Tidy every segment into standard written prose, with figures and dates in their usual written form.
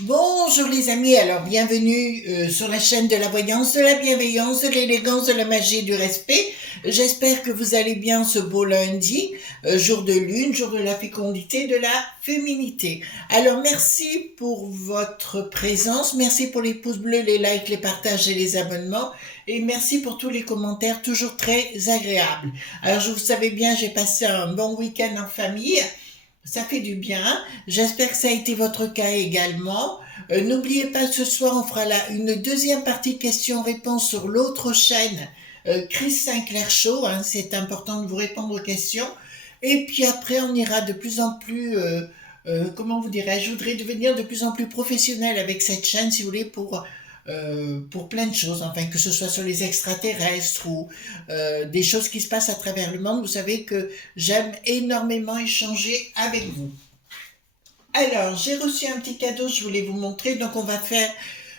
Bonjour les amis, alors bienvenue sur la chaîne de la voyance, de la bienveillance, de l'élégance, de la magie et du respect. J'espère que vous allez bien ce beau lundi, jour de lune, jour de la fécondité, de la féminité. Alors merci pour votre présence, merci pour les pouces bleus, les likes, les partages et les abonnements. Et merci pour tous les commentaires toujours très agréables. Alors je vous savez bien, j'ai passé un bon week-end en famille. Ça fait du bien. J'espère que ça a été votre cas également. N'oubliez pas, ce soir, on fera une deuxième partie questions-réponses sur l'autre chaîne, Chris Sinclair Show. Hein, c'est important de vous répondre aux questions. Et puis après, on ira de plus en plus, comment vous dirais-je, je voudrais devenir de plus en plus professionnel avec cette chaîne, si vous voulez, pour plein de choses, enfin que ce soit sur les extraterrestres ou des choses qui se passent à travers le monde. Vous savez que j'aime énormément échanger avec vous. Alors, j'ai reçu un petit cadeau, je voulais vous montrer. Donc, on va faire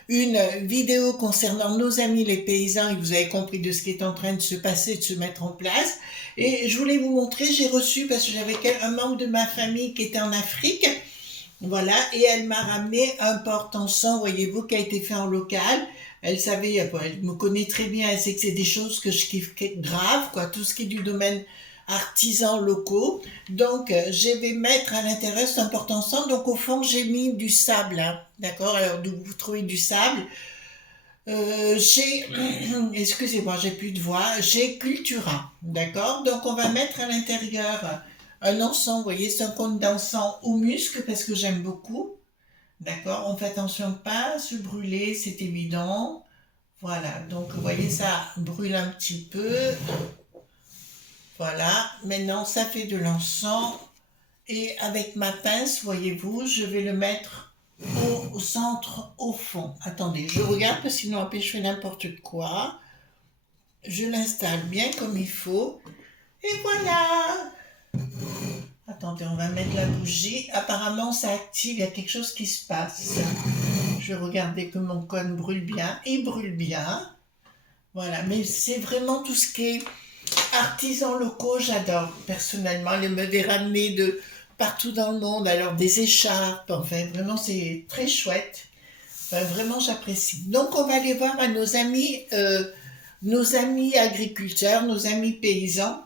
une vidéo concernant nos amis les paysans et vous avez compris de ce qui est en train de se passer, de se mettre en place. Et je voulais vous montrer, j'ai reçu, parce que j'avais un membre de ma famille qui était en Afrique, voilà, et elle m'a ramené un porte-encens, voyez-vous, qui a été fait en local. Elle savait, elle me connaît très bien, elle sait que c'est des choses que je kiffe grave, quoi, tout ce qui est du domaine artisans locaux. Donc, je vais mettre à l'intérieur c'est un porte-encens. Donc, au fond, j'ai mis du sable, hein, d'accord? Alors, d'où vous trouvez du sable? Excusez-moi, j'ai plus de voix, j'ai Cultura, d'accord? Donc on va mettre à l'intérieur un encens, vous voyez, c'est un cône d'encens au musc parce que j'aime beaucoup, d'accord? On fait attention de pas se brûler, c'est évident. Voilà, donc vous voyez, ça brûle un petit peu. Voilà, maintenant ça fait de l'encens et avec ma pince, voyez-vous, je vais le mettre au centre, au fond. Attendez, je regarde parce que sinon après je fais n'importe quoi. Je l'installe bien comme il faut. Et voilà. Attendez, on va mettre la bougie. Apparemment, ça active, il y a quelque chose qui se passe. Je vais regarder que mon cône brûle bien. Il brûle bien. Voilà, mais c'est vraiment tout ce qui est artisans locaux, j'adore. Personnellement, elle m'avait ramené de partout dans le monde, alors des écharpes, enfin, vraiment, c'est très chouette. Enfin, vraiment, j'apprécie. Donc, on va aller voir à nos amis agriculteurs, nos amis paysans,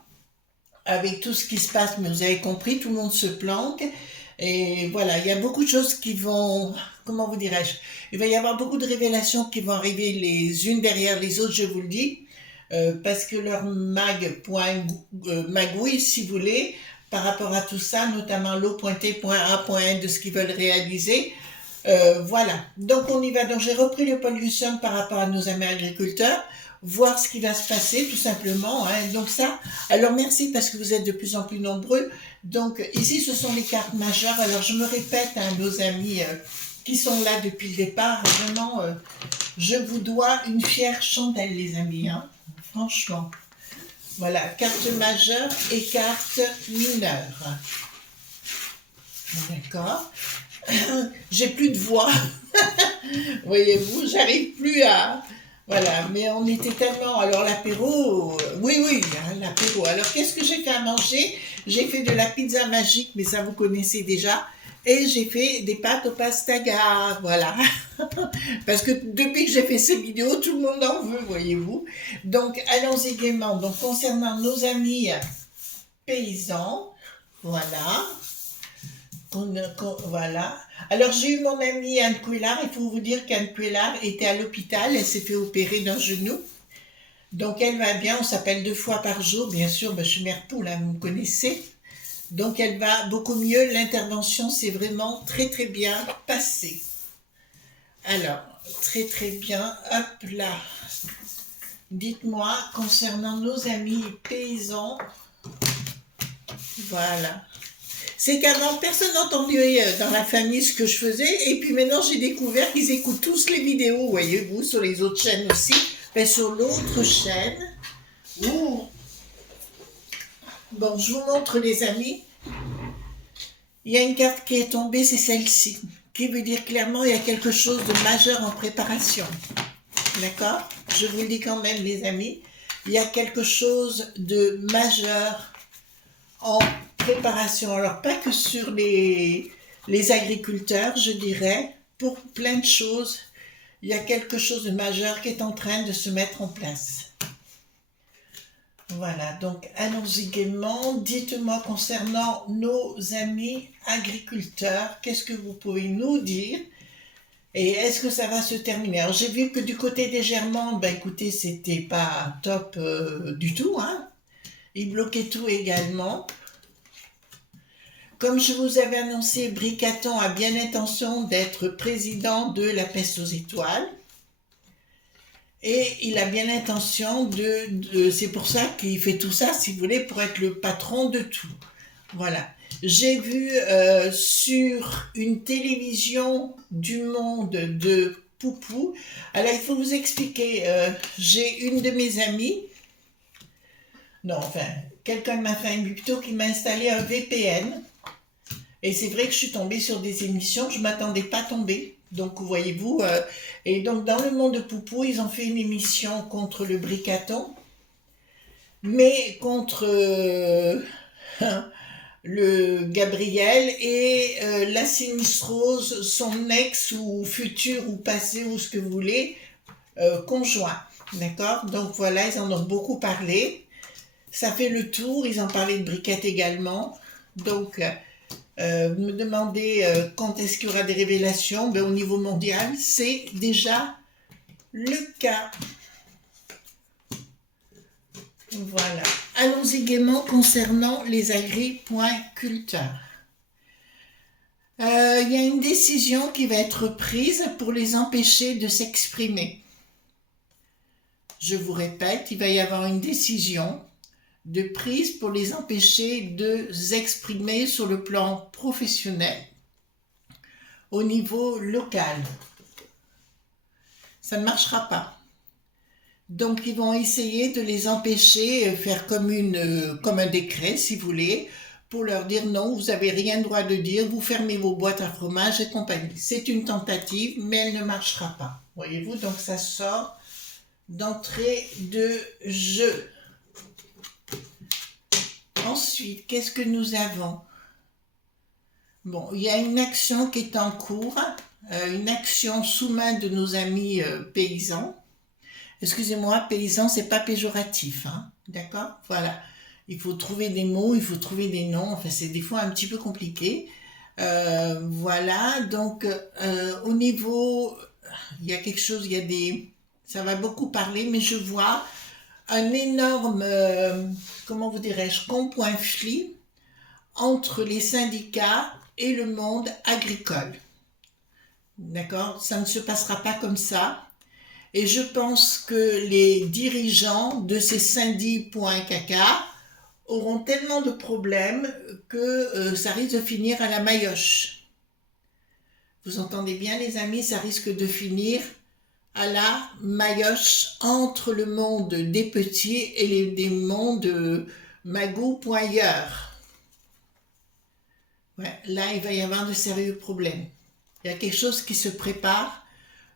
avec tout ce qui se passe, mais vous avez compris, tout le monde se planque. Et voilà, il y a beaucoup de choses qui vont, comment vous dirais-je, il va y avoir beaucoup de révélations qui vont arriver les unes derrière les autres, je vous le dis, parce que leur magouille, si vous voulez, par rapport à tout ça, notamment l'eau pointée, point A, point N de ce qu'ils veulent réaliser. Voilà, donc on y va. Donc j'ai repris le pollution par rapport à nos amis agriculteurs, voir ce qui va se passer tout simplement. Hein. Donc ça, alors merci parce que vous êtes de plus en plus nombreux. Donc ici ce sont les cartes majeures. Alors je me répète à nos amis qui sont là depuis le départ. Vraiment, je vous dois une fière chandelle les amis. Hein. Franchement. Voilà, carte majeure et carte mineure. D'accord. J'ai plus de voix. Voyez-vous, j'arrive plus à... Voilà, mais on était tellement... Alors l'apéro, oui, oui, hein, l'apéro. Alors qu'est-ce que j'ai fait à manger? J'ai fait de la pizza magique, mais ça vous connaissez déjà. Et j'ai fait des pâtes au pastaga, voilà. Parce que depuis que j'ai fait ces vidéos, tout le monde en veut, voyez-vous. Donc allons-y gaiement. Donc concernant nos amis paysans, voilà. Voilà. Alors j'ai eu mon amie Anne Couillard. Il faut vous dire qu'Anne Couillard était à l'hôpital. Elle s'est fait opérer d'un genou. Donc elle va bien. On s'appelle 2 fois par jour. Bien sûr, ben, je suis mère poule, hein, vous me connaissez. Donc elle va beaucoup mieux. L'intervention s'est vraiment très très bien passée. Alors, très très bien. Hop là. Dites-moi, concernant nos amis paysans, voilà. C'est qu'avant, personne n'entendait dans la famille ce que je faisais. Et puis maintenant, j'ai découvert qu'ils écoutent tous les vidéos, voyez-vous, sur les autres chaînes aussi. Mais sur l'autre chaîne, ouh, bon, je vous montre les amis. Il y a une carte qui est tombée, c'est celle-ci. Qui veut dire clairement il y a quelque chose de majeur en préparation. D'accord? Je vous le dis quand même, les amis. Il y a quelque chose de majeur en préparation. Alors, pas que sur les agriculteurs, je dirais, pour plein de choses, il y a quelque chose de majeur qui est en train de se mettre en place. Voilà, donc allons-y gaiement. Dites-moi concernant nos amis agriculteurs, qu'est-ce que vous pouvez nous dire? Et est-ce que ça va se terminer? Alors j'ai vu que du côté des Germains, ben écoutez, c'était pas top du tout, hein. Ils bloquaient tout également. Comme je vous avais annoncé, Bricaton a bien l'intention d'être président de la Peste aux étoiles. Et il a bien l'intention c'est pour ça qu'il fait tout ça, si vous voulez, pour être le patron de tout. Voilà. J'ai vu sur une télévision du monde de Poupou. Alors, il faut vous expliquer. J'ai une de mes amies. Non, enfin, quelqu'un m'a fait un plutôt qui m'a installé un VPN. Et c'est vrai que je suis tombée sur des émissions que je ne m'attendais pas à tomber. Donc, voyez-vous, et donc dans le monde de Poupou, ils ont fait une émission contre le Bricaton, mais contre le Gabriel et la Sinistrose, son ex ou futur ou passé ou ce que vous voulez, conjoint. D'accord? Donc voilà, ils en ont beaucoup parlé. Ça fait le tour, ils en parlaient de briquettes également. Donc, vous me demandez quand est-ce qu'il y aura des révélations. Ben, au niveau mondial, c'est déjà le cas. Voilà. Allons-y gaiement concernant les agriculteurs. Il y a une décision qui va être prise pour les empêcher de s'exprimer. Je vous répète, il va y avoir une décision de prise pour les empêcher de s'exprimer sur le plan professionnel au niveau local. Ça ne marchera pas. Donc ils vont essayer de les empêcher, faire comme un décret si vous voulez, pour leur dire non, vous n'avez rien le droit de dire, vous fermez vos boîtes à fromage et compagnie. C'est une tentative, mais elle ne marchera pas. Voyez-vous, donc ça sort d'entrée de jeu. Ensuite, qu'est-ce que nous avons? Bon, il y a une action qui est en cours, une action sous main de nos amis paysans. Excusez-moi, paysan, c'est pas péjoratif, hein, d'accord? Voilà. Il faut trouver des mots, il faut trouver des noms, enfin c'est des fois un petit peu compliqué. Voilà, donc au niveau, il y a quelque chose, ça va beaucoup parler, mais je vois un énorme, comment vous dirais-je, conflit entre les syndicats et le monde agricole. D'accord? Ça ne se passera pas comme ça. Et je pense que les dirigeants de ces syndicats auront tellement de problèmes que ça risque de finir à la maillotche. Vous entendez bien les amis, ça risque de finir à la maillotche entre le monde des petits et des mondes magoupoyeurs. Ouais, là, il va y avoir de sérieux problèmes. Il y a quelque chose qui se prépare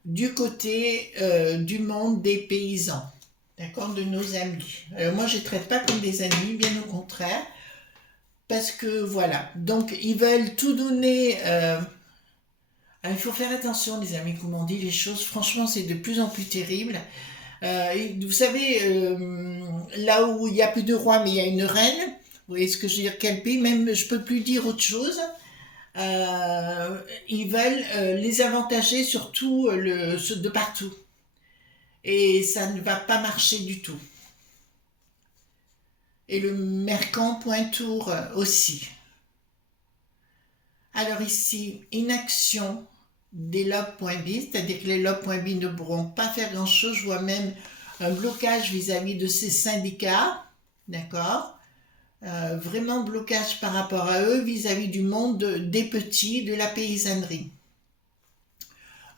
du côté du monde des paysans, d'accord, de nos amis. Alors moi, je ne les traite pas comme des amis, bien au contraire, parce que voilà, donc ils veulent tout donner. Il faut faire attention, les amis, comme on dit les choses. Franchement, c'est de plus en plus terrible. Vous savez, là où il n'y a plus de roi, mais il y a une reine. Vous voyez ce que je veux dire? Quel pays? Même, je peux plus dire autre chose. Ils veulent les avantager surtout de partout. Et ça ne va pas marcher du tout. Et le Mercant Pointour aussi. Alors ici, inaction des lobes.b, c'est-à-dire que les lobes.b ne pourront pas faire grand-chose. Je vois même un blocage vis-à-vis de ces syndicats, d'accord, vraiment blocage par rapport à eux vis-à-vis du monde des petits, de la paysannerie.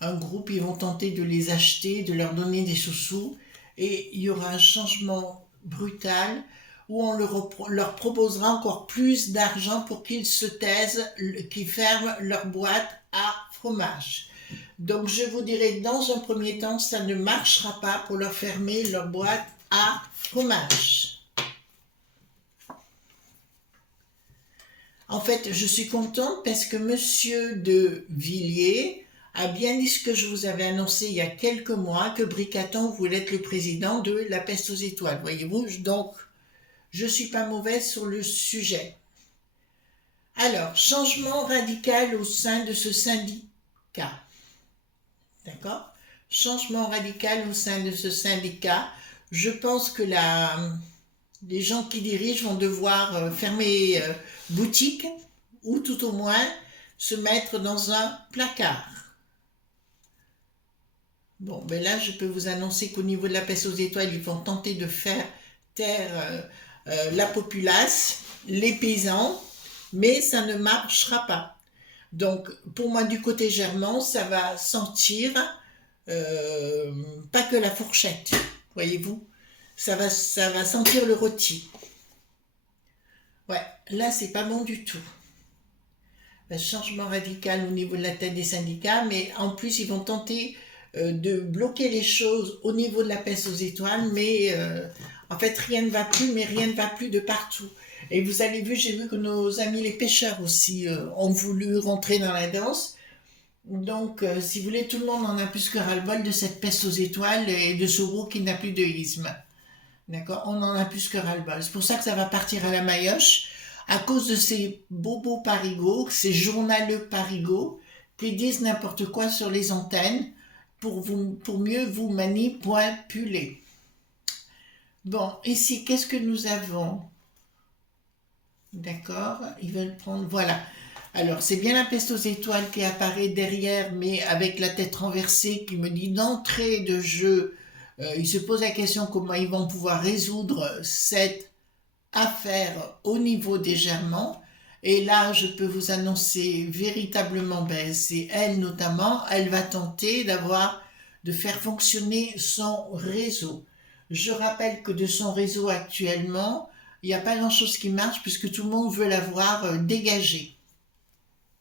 Un groupe, ils vont tenter de les acheter, de leur donner des sous-sous, et il y aura un changement brutal où on leur proposera encore plus d'argent pour qu'ils se taisent, qu'ils ferment leur boîte à fromage. Donc je vous dirai, dans un premier temps, ça ne marchera pas pour leur fermer leur boîte à fromage. En fait, je suis contente parce que Monsieur de Villiers a bien dit ce que je vous avais annoncé il y a quelques mois, que Bricaton voulait être le président de la peste aux étoiles, voyez-vous. Donc, je ne suis pas mauvaise sur le sujet. Alors, changement radical au sein de ce syndicat. D'accord? Changement radical au sein de ce syndicat. Je pense que les gens qui dirigent vont devoir fermer boutique ou tout au moins se mettre dans un placard. Bon, ben là, je peux vous annoncer qu'au niveau de la peste aux étoiles, ils vont tenter de faire taire la populace, les paysans, mais ça ne marchera pas. Donc, pour moi, du côté germain, ça va sentir pas que la fourchette, voyez-vous. Ça va sentir le rôti. Ouais, là, c'est pas bon du tout. Un changement radical au niveau de la tête des syndicats, mais en plus, ils vont tenter de bloquer les choses au niveau de la peste aux étoiles, mais en fait, rien ne va plus, mais rien ne va plus de partout. Et vous avez vu, j'ai vu que nos amis les pêcheurs aussi ont voulu rentrer dans la danse. Donc, si vous voulez, tout le monde en a plus que ras-le-bol de cette peste aux étoiles et de ce gros qui n'a plus de isme. D'accord? On en a plus que ras-le-bol. C'est pour ça que ça va partir à la maillotche, à cause de ces bobos parigots, ces journaleux parigots, qui disent n'importe quoi sur les antennes pour mieux vous manipuler. Bon, ici, qu'est-ce que nous avons? D'accord? Ils veulent prendre... Voilà. Alors, c'est bien la peste aux étoiles qui apparaît derrière, mais avec la tête renversée, qui me dit d'entrée de jeu, il se pose la question comment ils vont pouvoir résoudre cette affaire au niveau des Germans. Et là, je peux vous annoncer véritablement, ben, c'est elle notamment, elle va tenter de faire fonctionner son réseau. Je rappelle que de son réseau actuellement, il n'y a pas grand-chose qui marche puisque tout le monde veut l'avoir dégagée.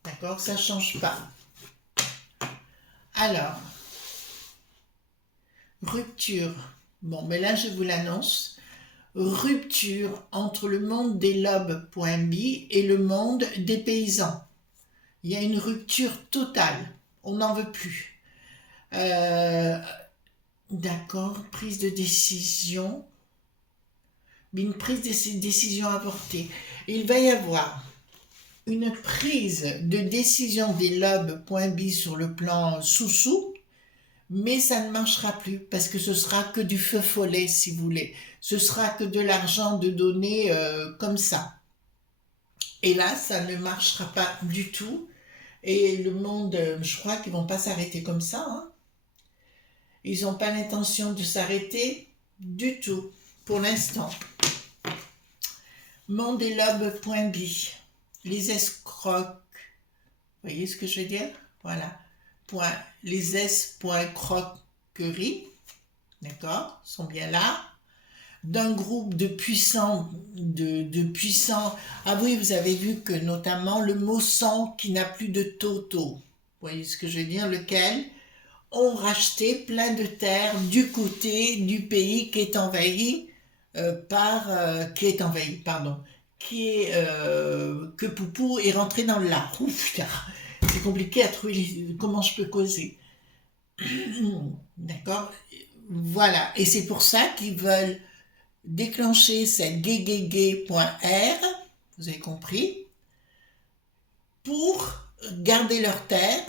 D'accord? Ça ne change pas. Alors, rupture. Bon, mais là, je vous l'annonce. Rupture entre le monde des lobes.b et le monde des paysans. Il y a une rupture totale. On n'en veut plus. D'accord, prise de décision. Une prise de décision avortée. Il va y avoir une prise de décision des lobes.b sur le plan sous-sous, mais ça ne marchera plus parce que ce sera que du feu follet, si vous voulez. Ce sera que de l'argent de donner comme ça. Et là, ça ne marchera pas du tout. Et le monde, je crois qu'ils vont pas s'arrêter comme ça. Hein. Ils n'ont pas l'intention de s'arrêter du tout, pour l'instant. Mondelobe.b. Les escrocs. Vous voyez ce que je veux dire? Voilà. Les s.croquerie. D'accord? Sont bien là. D'un groupe de puissants. Ah oui, vous avez vu que notamment le mot sang qui n'a plus de toto. Vous voyez ce que je veux dire? Lequel ont racheté plein de terres du côté du pays qui est envahi que Poupou est rentré dans le lard. Ouf, putain, c'est compliqué à trouver comment je peux causer. D'accord? Voilà, et c'est pour ça qu'ils veulent déclencher cette guéguégué.r, vous avez compris, pour garder leur terre,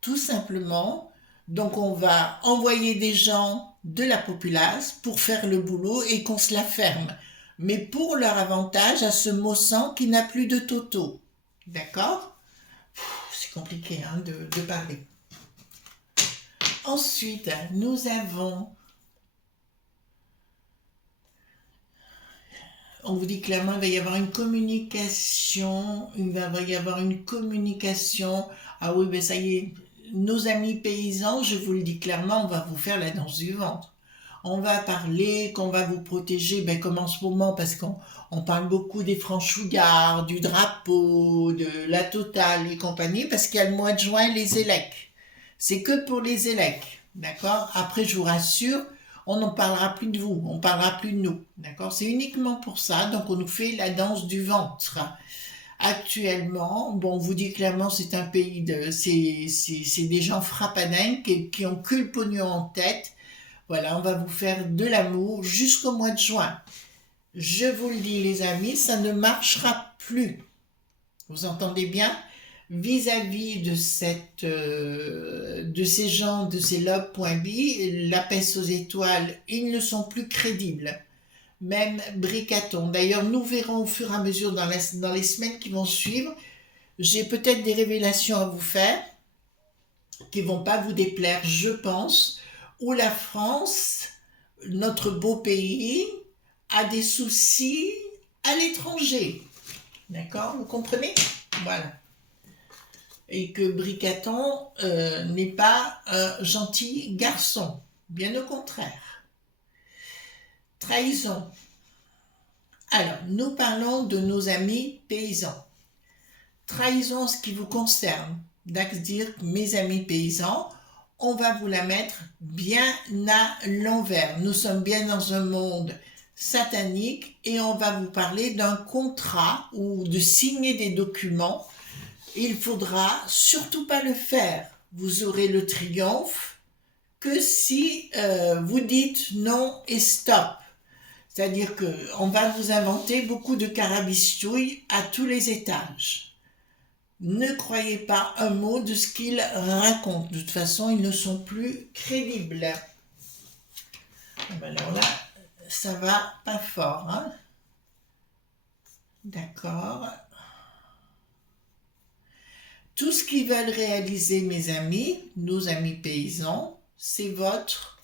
tout simplement. Donc on va envoyer des gens de la populace pour faire le boulot et qu'on se la ferme. Mais pour leur avantage à ce Mossan qui n'a plus de toto. D'accord? C'est compliqué hein, de parler. Ensuite, nous avons... On vous dit clairement, il va y avoir une communication. Ah oui, ben ça y est. Nos amis paysans, je vous le dis clairement, on va vous faire la danse du ventre. On va parler, qu'on va vous protéger, ben comme en ce moment, parce qu'on parle beaucoup des franchouillards, du drapeau, de la totale et compagnie, parce qu'il y a le mois de juin, les élecs. C'est que pour les élecs, d'accord? Après, je vous rassure, on n'en parlera plus de vous, on parlera plus de nous, d'accord? C'est uniquement pour ça, donc on nous fait la danse du ventre. Actuellement, bon, on vous dit clairement, c'est un pays de, c'est des gens frappadingues qui ont que le pognon en tête. Voilà, on va vous faire de l'amour jusqu'au mois de juin. Je vous le dis, les amis, ça ne marchera plus. Vous entendez bien? Vis-à-vis de de ces gens, de ces lobes.bi, la peste aux étoiles, ils ne sont plus crédibles. Même Bricaton. D'ailleurs, nous verrons au fur et à mesure dans les semaines qui vont suivre. J'ai peut-être des révélations à vous faire qui vont pas vous déplaire, je pense, où la France, notre beau pays, a des soucis à l'étranger. D'accord? Vous comprenez? Voilà. Et que Bricaton n'est pas un gentil garçon. Bien au contraire. Trahison. Alors, nous parlons de nos amis paysans. Trahison en ce qui vous concerne. C'est-à-dire, mes amis paysans, on va vous la mettre bien à l'envers. Nous sommes bien dans un monde satanique et on va vous parler d'un contrat ou de signer des documents. Il faudra surtout pas le faire. Vous aurez le triomphe que si vous dites non et stop. C'est-à-dire qu'on va vous inventer beaucoup de carabistouilles à tous les étages. Ne croyez pas un mot de ce qu'ils racontent. De toute façon, ils ne sont plus crédibles. Alors là, ça va pas fort. Hein? D'accord. Tout ce qu'ils veulent réaliser, mes amis, nos amis paysans, c'est votre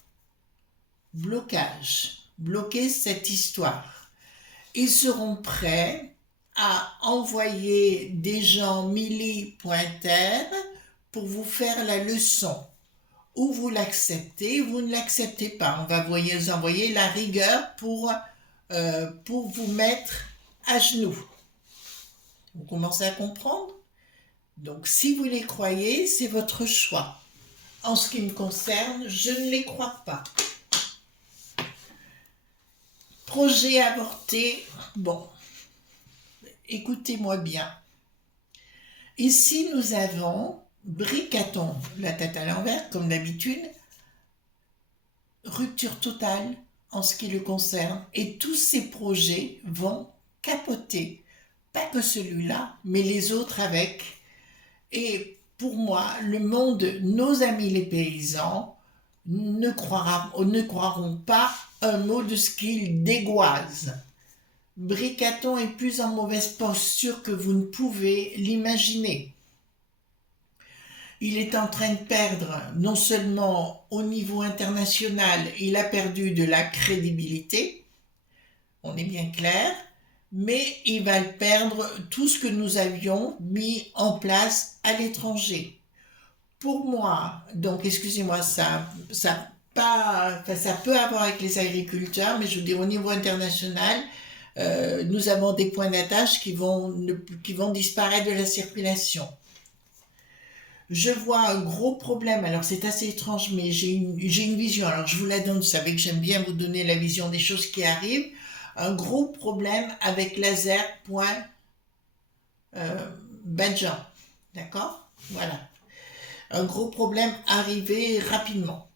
blocage. Bloquer cette histoire. Ils seront prêts à envoyer des gens milli-pointaires pour vous faire la leçon. Ou vous l'acceptez, ou vous ne l'acceptez pas. On va vous envoyer la rigueur pour vous mettre à genoux. Vous commencez à comprendre? Donc, si vous les croyez, c'est votre choix. En ce qui me concerne, je ne les crois pas. Projet avorté, bon, écoutez-moi bien. Ici, nous avons Bricaton, la tête à l'envers, comme d'habitude, rupture totale en ce qui le concerne, et tous ces projets vont capoter. Pas que celui-là, mais les autres avec. Et pour moi, le monde, nos amis les paysans, ne croiront pas un mot de ce qu'ils dégoisent. Bricaton est plus en mauvaise posture que vous ne pouvez l'imaginer. Il est en train de perdre, non seulement au niveau international, il a perdu de la crédibilité, on est bien clair, mais il va perdre tout ce que nous avions mis en place à l'étranger. Pour moi, donc excusez-moi, ça peut avoir avec les agriculteurs, mais je veux dire au niveau international, nous avons des points d'attache qui vont disparaître de la circulation. Je vois un gros problème, alors c'est assez étrange, mais j'ai une vision, alors je vous la donne, vous savez que j'aime bien vous donner la vision des choses qui arrivent. Un gros problème avec laser.badjan, d'accord? Voilà. Un gros problème arrivé rapidement.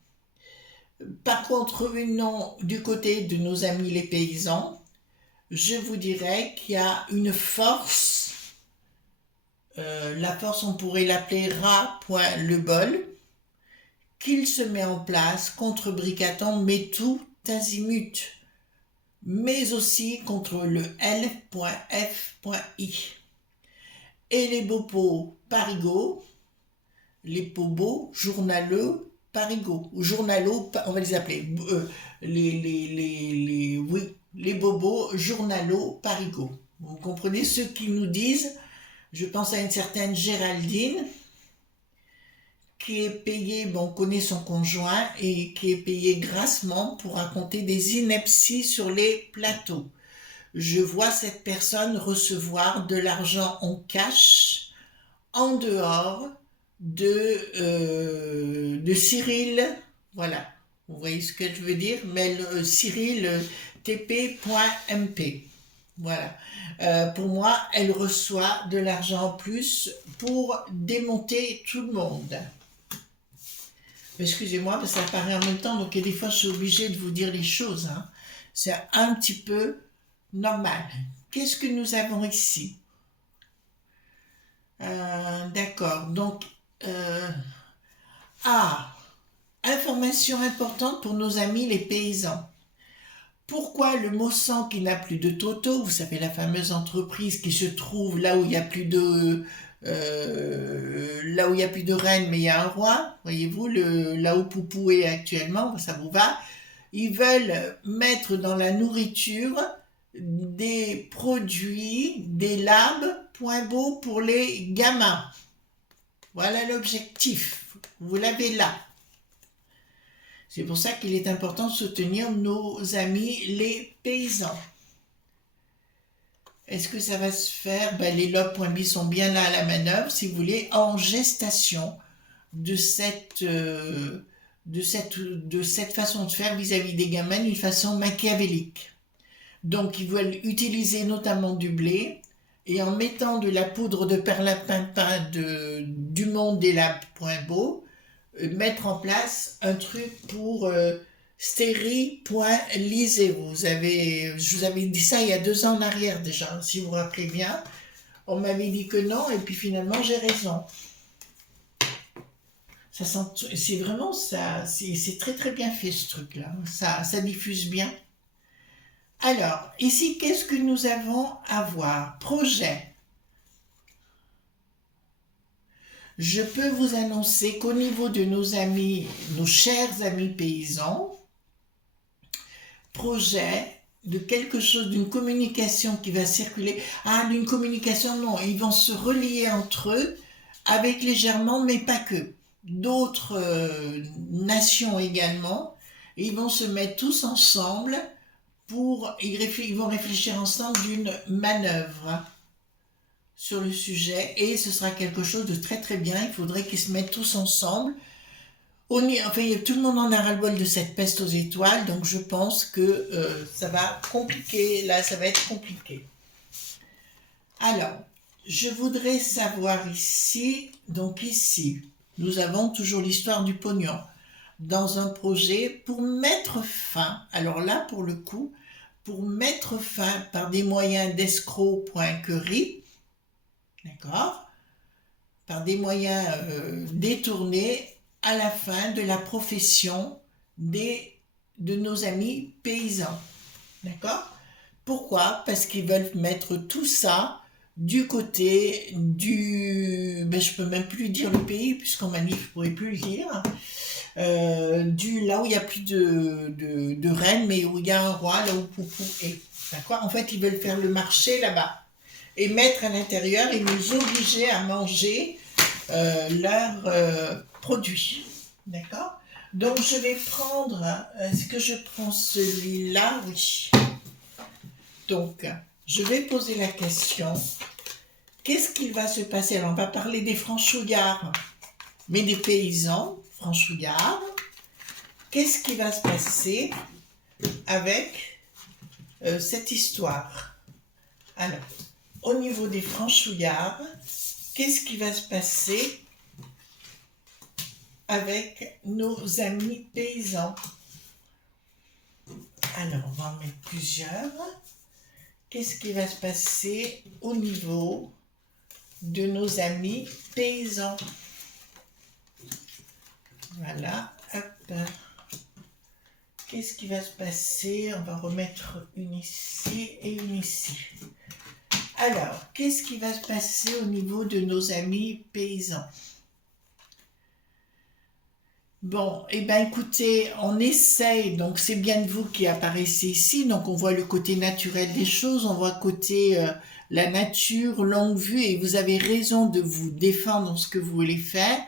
Par contre, revenons du côté de nos amis les paysans. Je vous dirais qu'il y a une force, la force on pourrait l'appeler rat.lebol, qu'il se met en place contre Bricaton, mais tout azimut, mais aussi contre le L.F.I. Et les bobos parigots, les bobos journaleux parigots, ou journalaux, on va les appeler, les bobos journalaux parigots. Vous comprenez ceux qui nous disent, je pense à une certaine Géraldine, qui est payée, bon, on connaît son conjoint, et qui est payée grassement pour raconter des inepties sur les plateaux. Je vois cette personne recevoir de l'argent en cash en dehors de Cyril, voilà, vous voyez ce que je veux dire, mais Cyril TP.mp, Voilà. Pour moi, elle reçoit de l'argent en plus pour démonter tout le monde. Excusez-moi, ça apparaît en même temps, donc des fois je suis obligée de vous dire les choses, hein. C'est un petit peu normal. Qu'est-ce que nous avons ici? D'accord, donc, euh, ah, information importante pour nos amis les paysans. Pourquoi le Mossan qui n'a plus de Toto, vous savez la fameuse entreprise qui se trouve là où il y a plus de là où il y a plus de reine mais il y a un roi, voyez-vous là où Poupou est actuellement, ça vous va? Ils veulent mettre dans la nourriture des produits, des labs, point beau pour les gamins. Voilà l'objectif. Vous l'avez là. C'est pour ça qu'il est important de soutenir nos amis les paysans. Est-ce que ça va se faire? Les logs.bi sont bien là à la manœuvre, si vous voulez, en gestation de cette façon de faire vis-à-vis des gamins d'une façon machiavélique. Donc ils veulent utiliser notamment du blé et en mettant de la poudre de perlimpinpin du monde des labs.beau, mettre en place un truc pour stéri.lisez. Je vous avais dit ça il y a 2 ans en arrière déjà, si vous vous rappelez bien. On m'avait dit que non, et puis finalement j'ai raison. C'est vraiment ça, c'est très très bien fait ce truc-là. Ça diffuse bien. Alors, ici, qu'est-ce que nous avons à voir? Projet. Je peux vous annoncer qu'au niveau de nos amis, nos chers amis paysans, projet de quelque chose, d'une communication qui va circuler. Ah, d'une communication, non, ils vont se relier entre eux avec légèrement, mais pas que. D'autres nations également. Ils vont se mettre tous ensemble ils vont réfléchir ensemble d'une manœuvre sur le sujet et ce sera quelque chose de très très bien. Il faudrait qu'ils se mettent tous ensemble. Enfin, tout le monde en a ras-le-bol de cette peste aux étoiles, donc je pense que ça va compliquer. Là, ça va être compliqué. Alors, je voudrais savoir ici, donc ici, nous avons toujours l'histoire du pognon dans un projet pour mettre fin, alors là pour le coup, pour mettre fin par des moyens d'escroc.query, d'accord, par des moyens détournés à la fin de la profession de nos amis paysans, d'accord. Pourquoi? Parce qu'ils veulent mettre tout ça du côté je peux même plus dire le pays puisqu'en manif je pourrais plus le dire. Là où il n'y a plus de reine, mais où il y a un roi, là où Poupou est. D'accord? En fait, ils veulent faire le marché là-bas et mettre à l'intérieur et nous obliger à manger leurs produits. D'accord? Donc, je vais prendre. Est-ce que je prends celui-là? Oui. Donc, je vais poser la question. Qu'est-ce qu'il va se passer? Alors, on va parler des franchouillards, mais des paysans franchouillards. Qu'est-ce qui va se passer avec cette histoire? Alors, au niveau des franchouillards, qu'est-ce qui va se passer avec nos amis paysans? Alors, on va en mettre plusieurs. Qu'est-ce qui va se passer au niveau de nos amis paysans? Voilà, hop. Qu'est-ce qui va se passer? On va remettre une ici et une ici. Alors, qu'est-ce qui va se passer au niveau de nos amis paysans? Bon, écoutez, on essaye, donc c'est bien de vous qui apparaissez ici, donc on voit le côté naturel des choses, on voit côté la nature, longue vue, et vous avez raison de vous défendre dans ce que vous voulez faire.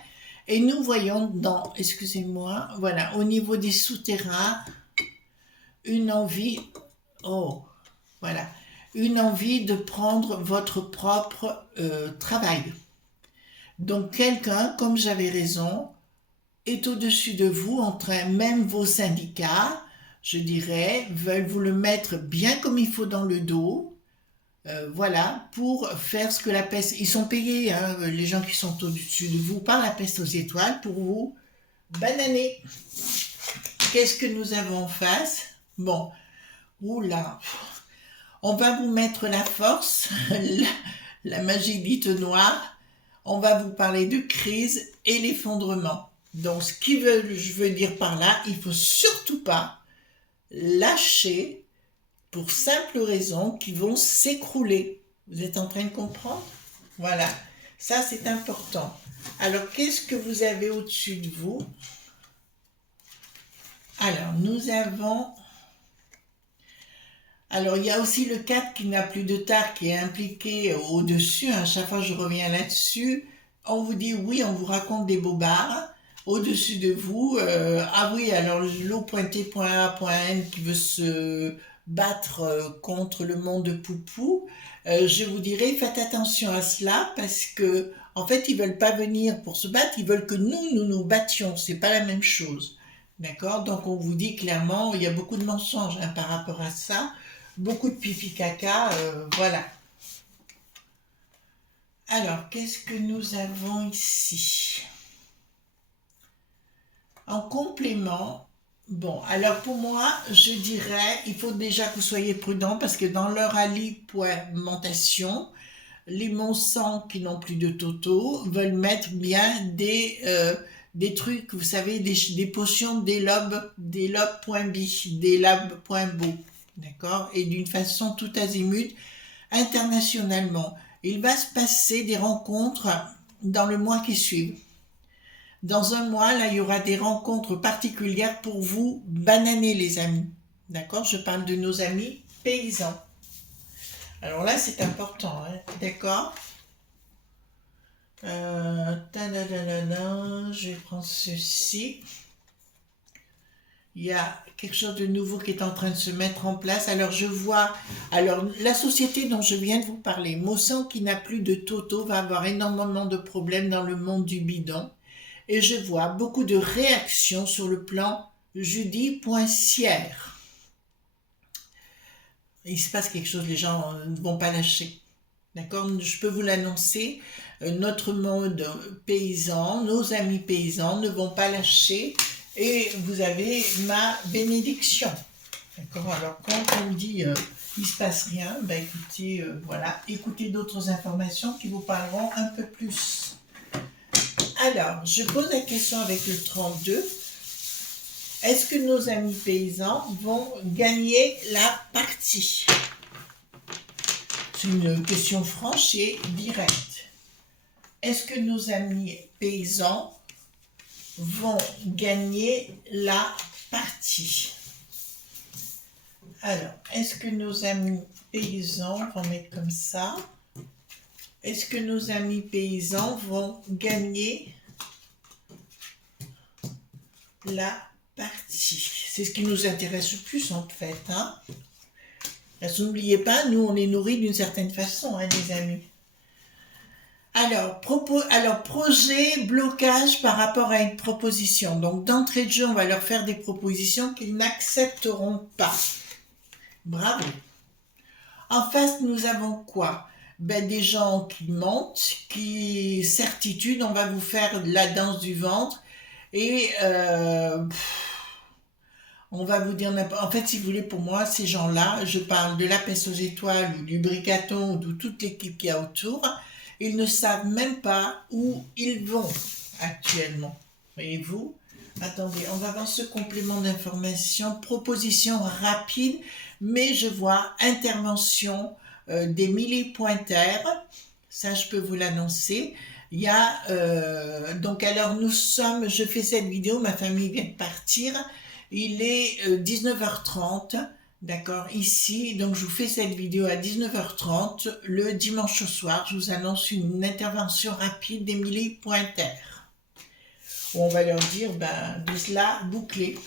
Et nous voyons excusez-moi, voilà, au niveau des souterrains, une envie, voilà, une envie de prendre votre propre travail. Donc quelqu'un, comme j'avais raison, est au-dessus de vous, même vos syndicats, je dirais, veulent vous le mettre bien comme il faut dans le dos, voilà, pour faire ce que la peste... Ils sont payés, hein, les gens qui sont au-dessus de vous, par la peste aux étoiles, pour vous bananer. Qu'est-ce que nous avons en face? Bon, oula, on va vous mettre la force, la magie dite noire. On va vous parler de crise et l'effondrement. Donc, je veux dire par là, il ne faut surtout pas lâcher pour simple raison qu'ils vont s'écrouler. Vous êtes en train de comprendre? Voilà, ça c'est important. Alors, qu'est-ce que vous avez au-dessus de vous? Alors, nous avons... Alors, il y a aussi le 4 qui n'a plus de tard qui est impliqué au-dessus. À chaque fois, je reviens là-dessus. On vous dit oui, on vous raconte des bobards au-dessus de vous. Ah oui, alors l'O.T.A.N qui veut se battre contre le monde de Poupou. Je vous dirais, faites attention à cela parce que, en fait, ils veulent pas venir pour se battre. Ils veulent que nous battions. C'est pas la même chose. D'accord? Donc, on vous dit clairement, il y a beaucoup de mensonges hein, par rapport à ça. Beaucoup de pipi caca, voilà. Alors, qu'est-ce que nous avons ici? En complément, bon, alors pour moi, je dirais, il faut déjà que vous soyez prudent parce que dans leur alimentation, les Monsants qui n'ont plus de toto veulent mettre bien des trucs, vous savez, des potions d'élobe.bi, d'élobe.bo. D'accord? Et d'une façon tout azimut, internationalement. Il va se passer des rencontres dans le mois qui suit. Dans un mois, là, il y aura des rencontres particulières pour vous bananer, les amis. D'accord? Je parle de nos amis paysans. Alors là, c'est important, hein? D'accord? Je vais prendre ceci. Il y a quelque chose de nouveau qui est en train de se mettre en place. Alors je vois, alors la société dont je viens de vous parler, Mossan qui n'a plus de toto, va avoir énormément de problèmes dans le monde du bidon. Et je vois beaucoup de réactions sur le plan Judy.Sière. Il se passe quelque chose, les gens ne vont pas lâcher. D'accord? Je peux vous l'annoncer, notre monde paysan, nos amis paysans ne vont pas lâcher. Et vous avez ma bénédiction. D'accord? Alors, quand on me dit il ne se passe rien, ben écoutez, voilà, écoutez d'autres informations qui vous parleront un peu plus. Alors, je pose la question avec le 32. Est-ce que nos amis paysans vont gagner la partie? C'est une question franche et directe. Est-ce que nos amis paysans vont gagner la partie? Alors, est-ce que nos amis paysans, on va mettre comme ça, est-ce que nos amis paysans vont gagner la partie? C'est ce qui nous intéresse le plus en fait. Hein? N'oubliez pas, nous on est nourris d'une certaine façon, hein, les amis. Alors, projet, blocage par rapport à une proposition. Donc, d'entrée de jeu, on va leur faire des propositions qu'ils n'accepteront pas. Bravo. En face, nous avons quoi? Ben, des gens qui mentent, qui certitude, on va vous faire la danse du ventre et on va vous dire n'importe... En fait, si vous voulez, pour moi, ces gens-là, je parle de la peste aux étoiles ou du Bricaton ou de toute l'équipe qui y a autour, ils ne savent même pas où ils vont actuellement. Voyez-vous? Attendez, on va voir ce complément d'information. Proposition rapide, mais je vois intervention des millipointaires. Ça, je peux vous l'annoncer. Il y a... donc, alors, je fais cette vidéo, ma famille vient de partir. Il est 19h30. D'accord, ici, donc je vous fais cette vidéo à 19h30, le dimanche soir, je vous annonce une intervention rapide d'Émilie Pointer. Où on va leur dire, de cela bouclé.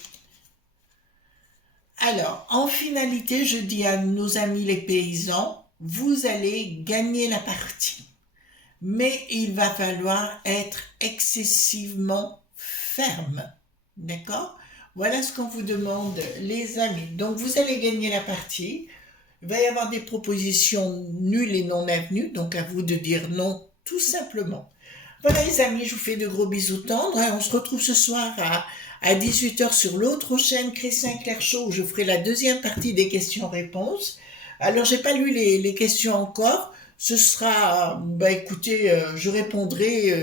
Alors, en finalité, je dis à nos amis les paysans, vous allez gagner la partie. Mais il va falloir être excessivement ferme. D'accord ? Voilà ce qu'on vous demande, les amis. Donc, vous allez gagner la partie. Il va y avoir des propositions nulles et non avenues, donc à vous de dire non, tout simplement. Voilà les amis, je vous fais de gros bisous tendres. On se retrouve ce soir à 18h sur l'autre chaîne Christian Clair Show où je ferai la deuxième partie des questions-réponses. Alors j'ai pas lu les questions encore. Ce sera, bah écoutez, je répondrai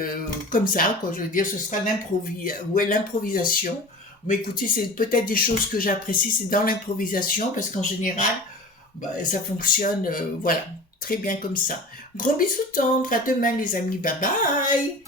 comme ça, quoi. Je veux dire, ce sera l'improvisation. Mais écoutez, c'est peut-être des choses que j'apprécie, c'est dans l'improvisation, parce qu'en général, bah, ça fonctionne, voilà, très bien comme ça. Gros bisous tendres, à demain les amis, bye bye.